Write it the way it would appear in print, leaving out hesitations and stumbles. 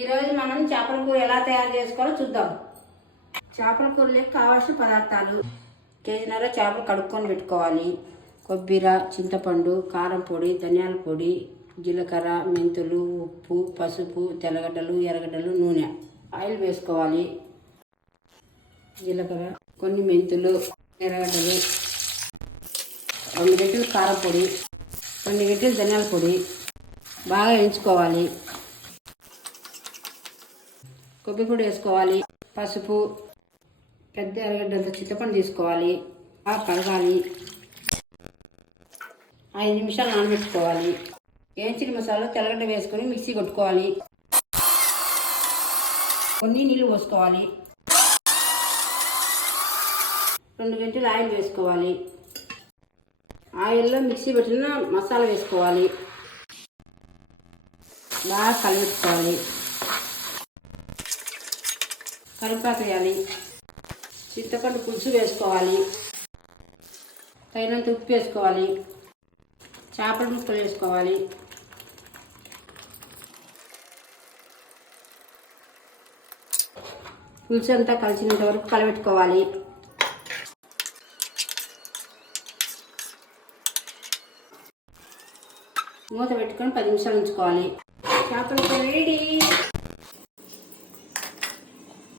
ఈరోజు మనం చేపల కూర ఎలా తయారు చేసుకోవాలో చూద్దాం. చేపల కూరలకు కావాల్సిన పదార్థాలు: కేజీన్నర చేపలు కడుక్కొని పెట్టుకోవాలి. కొబ్బరి, చింతపండు, కారం పొడి, ధనియాల పొడి, జీలకర్ర, మెంతులు, ఉప్పు, పసుపు, తెల్లగడ్డలు, ఎర్రగడ్డలు, నూనె. ఆయిల్ వేసుకోవాలి. జీలకర్ర, కొన్ని మెంతులు, ఎర్రగడ్డలు, 2 గంటలు కారం పొడి, 2 గంటలు ధనియాల పొడి బాగా వేయించుకోవాలి. కొబ్బరి పొడి వేసుకోవాలి. పసుపు, పెద్ద ఎర్రగడ్డలతో చింతపండు తీసుకోవాలి. బాగా కడగాలి. 5 నిమిషాలు నానబెట్టుకోవాలి. వేయించిన మసాలా తెల్లగడ్డ వేసుకొని మిక్సీ కొట్టుకోవాలి. కొన్ని నీళ్ళు పోసుకోవాలి. 2 గంటలు ఆయిల్ వేసుకోవాలి. ఆయిల్లో మిక్సీ పెట్టిన మసాలా వేసుకోవాలి. బాగా కలిపెట్టుకోవాలి. కరివేపాకు వేయాలి. చింతపండు పులుసు వేసుకోవాలి. తగినంత ఉప్పు వేసుకోవాలి. చేపల ముక్కలు వేసుకోవాలి. పులుసు అంతా కలిసినంత వరకు కలబెట్టుకోవాలి. మూత పెట్టుకొని 10 నిమిషాలు ఉంచుకోవాలి. చేపల కూర రెడీ.